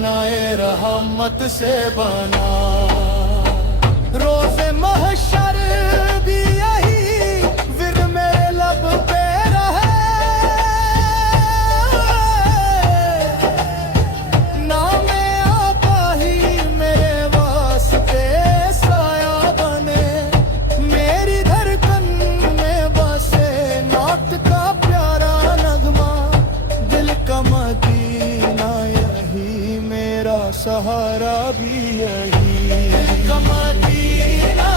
खानाए रहमत से बना। रोज़े महशर भी यही फिर मेरे लब पे रहे, नामे आका ही मेरे वास्ते साया बने। मेरी धड़कन में बसे नात का प्यारा नगमा, दिल का मदीना यही मेरा सहारा भी यही। दिल का मदीना